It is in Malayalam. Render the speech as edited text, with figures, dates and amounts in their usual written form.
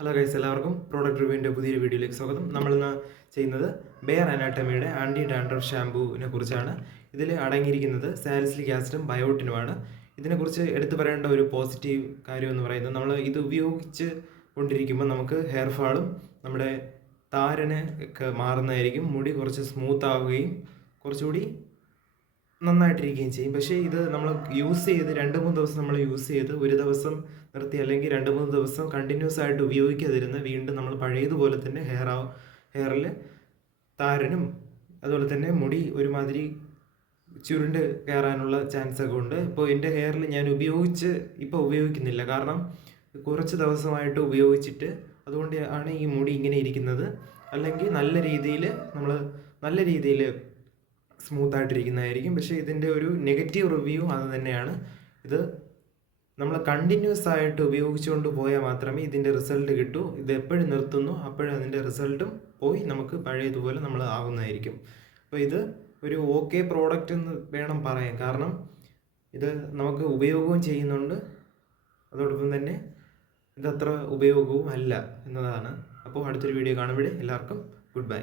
ഹലോ ഗൈസ്, എല്ലാവർക്കും പ്രോഡക്റ്റ് റിവ്യൂവിൻ്റെ പുതിയൊരു വീഡിയോയിലേക്ക് സ്വാഗതം. നമ്മളിന്ന് ചെയ്യുന്നത് ബെയർ അനാട്ടമിയുടെ ആൻറ്റി ഡാൻഡ്രഫ് ഷാമ്പൂവിനെ കുറിച്ചാണ്. ഇതിൽ അടങ്ങിയിരിക്കുന്നത് സാലിസിലിക് ആസിഡും ബയോട്ടിനുമാണ്. ഇതിനെക്കുറിച്ച് എടുത്തു പറയേണ്ട ഒരു പോസിറ്റീവ് കാര്യം എന്ന് പറയുന്നത്, നമ്മൾ ഇത് ഉപയോഗിച്ച് കൊണ്ടിരിക്കുമ്പോൾ നമുക്ക് ഹെയർ ഫാളും നമ്മുടെ താരന് ഒക്കെ മാറുന്നതായിരിക്കും. മുടി കുറച്ച് സ്മൂത്ത് ആവുകയും കുറച്ചുകൂടി നന്നായിട്ടിരിക്കുകയും ചെയ്യും. പക്ഷേ ഇത് നമ്മൾ യൂസ് ചെയ്ത് 2-3 ദിവസം നമ്മൾ യൂസ് ചെയ്ത് ഒരു ദിവസം നിർത്തി അല്ലെങ്കിൽ 2-3 ദിവസം കണ്ടിന്യൂസ് ആയിട്ട് ഉപയോഗിക്കാതിരുന്ന് വീണ്ടും നമ്മൾ പഴയതുപോലെ തന്നെ ഹെയറിൽ താരനും അതുപോലെ തന്നെ മുടി ഒരുമാതിരി ചുരുണ്ട് കയറാനുള്ള ചാൻസ് ഒക്കെ ഉണ്ട്. ഇപ്പോൾ എൻ്റെ ഹെയറിൽ ഞാൻ ഇപ്പോൾ ഉപയോഗിക്കുന്നില്ല, കാരണം കുറച്ച് ദിവസമായിട്ട് ഉപയോഗിച്ചിട്ട് അതുകൊണ്ട് ആണ് ഈ മുടി ഇങ്ങനെ ഇരിക്കുന്നത്. അല്ലെങ്കിൽ നല്ല രീതിയിൽ സ്മൂത്തായിട്ടിരിക്കുന്നതായിരിക്കും. പക്ഷേ ഇതിൻ്റെ ഒരു നെഗറ്റീവ് റിവ്യൂ അത് തന്നെയാണ്. ഇത് നമ്മൾ കണ്ടിന്യൂസ് ആയിട്ട് ഉപയോഗിച്ചുകൊണ്ട് പോയാൽ മാത്രമേ ഇതിൻ്റെ റിസൾട്ട് കിട്ടൂ. ഇത് എപ്പോഴും നിർത്തുന്നു അപ്പോഴും അതിൻ്റെ റിസൾട്ടും പോയി നമുക്ക് പഴയതുപോലെ നമ്മൾ ആവുന്നതായിരിക്കും. അപ്പോൾ ഇത് ഒരു ഓക്കെ പ്രോഡക്റ്റ് എന്ന് വേണം പറയാൻ, കാരണം ഇത് നമുക്ക് ഉപയോഗവും ചെയ്യുന്നുണ്ട്, അതോടൊപ്പം തന്നെ ഇതത്ര ഉപയോഗവും അല്ല എന്നതാണ്. അപ്പോൾ അടുത്തൊരു വീഡിയോ കാണുമ്പോഴേ എല്ലാവർക്കും ഗുഡ് ബൈ.